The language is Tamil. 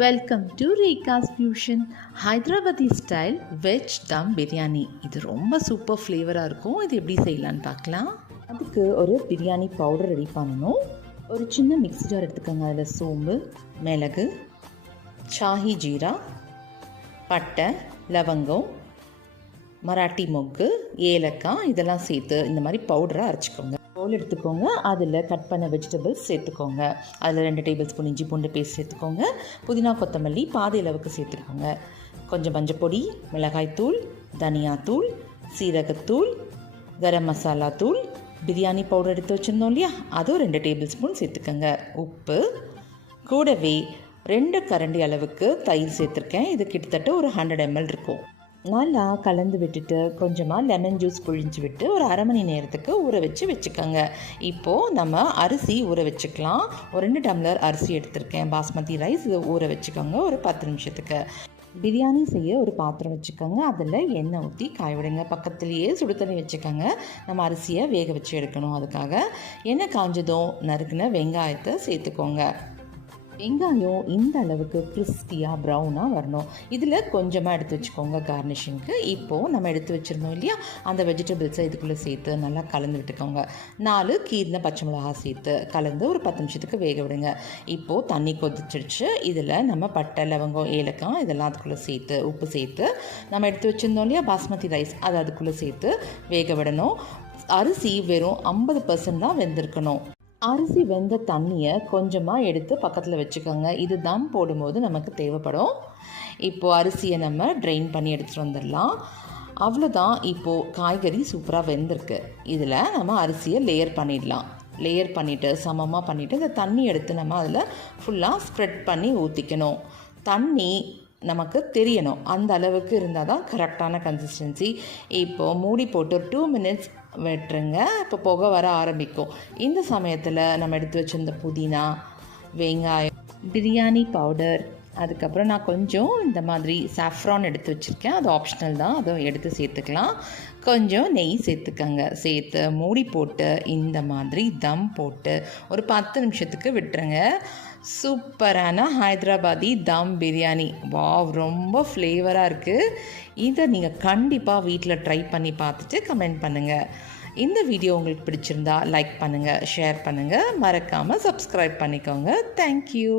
Welcome to Rekha's fusion. Hyderabadi style veg dum biryani. இது ரொம்ப சூப்பர் ஃப்ளேவராக இருக்கும். இது எப்படி செய்யலான்னு பார்க்கலாம். அதுக்கு ஒரு பிரியாணி பவுடர் ரெடி பண்ணணும். ஒரு சின்ன மிக்ஸி ஜார் எடுத்துக்கோங்க. அதில் சோம்பு, மிளகு, சாஹி ஜீரா, பட்டை, லவங்கம், மராட்டி மொக்கு, ஏலக்காய் இதெல்லாம் சேர்த்து இந்த மாதிரி பவுடராக அரைச்சிக்கோங்க. பவுல் எடுத்துக்கோங்க. அதில் கட் பண்ண வெஜிடபிள்ஸ் சேர்த்துக்கோங்க. அதில் 2 டேபிள் ஸ்பூன் இஞ்சி பூண்டு பேஸ்ட் சேர்த்துக்கோங்க. புதினா கொத்தமல்லி பாதி அளவுக்கு சேர்த்துக்கோங்க. கொஞ்சம் மஞ்சப்பொடி, மிளகாய்த்தூள், தனியாத்தூள், சீரகத்தூள், கரம் மசாலா தூள், பிரியாணி பவுடர் எடுத்து வச்சுருந்தோம் இல்லையா, அதுவும் 2 டேபிள் ஸ்பூன் சேர்த்துக்கோங்க. உப்பு, கூடவே 2 கரண்டி அளவுக்கு தயிர் சேர்த்துருக்கேன். இது கிட்டத்தட்ட ஒரு 100 ml இருக்கும். நல்லா கலந்து விட்டுட்டு கொஞ்சமாக லெமன் ஜூஸ் புழிஞ்சு விட்டு ஒரு அரை மணி நேரத்துக்கு ஊற வச்சுக்கோங்க. இப்போது நம்ம அரிசி ஊற வச்சுக்கலாம். ஒரு 2 டம்ளர் அரிசி எடுத்திருக்கேன், பாஸ்மதி ரைஸ். இதை ஊற வச்சுக்கோங்க ஒரு 10 நிமிஷத்துக்கு. பிரியாணி செய்ய ஒரு பாத்திரம் வச்சுக்கோங்க. அதில் எண்ணெய் ஊற்றி காய விடுங்க. பக்கத்துலேயே சுடு தண்ணி வச்சுக்கோங்க. நம்ம அரிசியை வேக வச்சு எடுக்கணும். அதுக்காக எண்ணெய் காஞ்சதும் நறுக்குன வெங்காயத்தை சேர்த்துக்கோங்க. வெங்காயம் இந்த அளவுக்கு கிறிஸ்பியாக ப்ரௌனாக வரணும். இதில் கொஞ்சமாக எடுத்து வச்சுக்கோங்க கார்னிஷிங்க்கு. இப்போது நம்ம எடுத்து வச்சுருந்தோம் இல்லையா, அந்த வெஜிடபிள்ஸை இதுக்குள்ளே சேர்த்து நல்லா கலந்து விட்டுக்கோங்க. 4 கீரின பச்சை மிளகா சேர்த்து கலந்து ஒரு 10 நிமிஷத்துக்கு வேக விடுங்க. இப்போது தண்ணி கொதிச்சிடுச்சு. இதில் நம்ம பட்டை, லவங்கம், ஏலக்காய் இதெல்லாம் அதுக்குள்ளே சேர்த்து உப்பு சேர்த்து நம்ம எடுத்து வச்சுருந்தோம் இல்லையா பாஸ்மதி ரைஸ், அதை அதுக்குள்ளே சேர்த்து வேக விடணும். அரிசி வெறும் 50% தான் வெந்திருக்கணும். அரிசி வெந்த தண்ணியை கொஞ்சமாக எடுத்து பக்கத்தில் வச்சுக்கோங்க. இது தம் போடும்போது நமக்கு தேவைப்படும். இப்போது அரிசியை நம்ம ட்ரெயின் பண்ணி எடுத்துகிட்டு வந்துடலாம். அவ்வளோதான். இப்போது காய்கறி சூப்பராக வெந்திருக்கு. இதில் நம்ம அரிசியை லேயர் பண்ணிடலாம். லேயர் பண்ணிவிட்டு சமமாக பண்ணிவிட்டு இந்த தண்ணி எடுத்து நம்ம அதில் ஃபுல்லாக ஸ்ப்ரெட் பண்ணி ஊற்றிக்கணும். தண்ணி நமக்கு தெரியணும். அந்த அளவுக்கு இருந்தால் தான் கரெக்டான கன்சிஸ்டன்சி. இப்போது மூடி போட்டு ஒரு 2 மினிட்ஸ் விட்டுருங்க. இப்போ புகை வர ஆரம்பிக்கும். இந்த சமயத்தில் நம்ம எடுத்து வச்சுருந்த புதினா, வெங்காயம், பிரியாணி பவுடர், அதுக்கப்புறம் நான் கொஞ்சம் இந்த மாதிரி சாஃப்ரான் எடுத்து வச்சுருக்கேன். அது ஆப்ஷனல் தான், அதை எடுத்து சேர்த்துக்கலாம். கொஞ்சம் நெய் சேர்த்துக்கங்க. சேர்த்து மூடி போட்டு இந்த மாதிரி தம் போட்டு ஒரு 10 நிமிஷத்துக்கு விட்டுருங்க. சூப்பரான ஹைதராபாதி தம் பிரியாணி. வாவ், ரொம்ப ஃப்ளேவராக இருக்குது. இதை நீங்கள் கண்டிப்பாக வீட்டில் ட்ரை பண்ணி பார்த்துட்டு கமெண்ட் பண்ணுங்கள். இந்த வீடியோ உங்களுக்கு பிடிச்சிருந்தா லைக் பண்ணுங்கள், ஷேர் பண்ணுங்கள், மறக்காமல் சப்ஸ்கிரைப் பண்ணிக்கோங்க. தேங்க்யூ.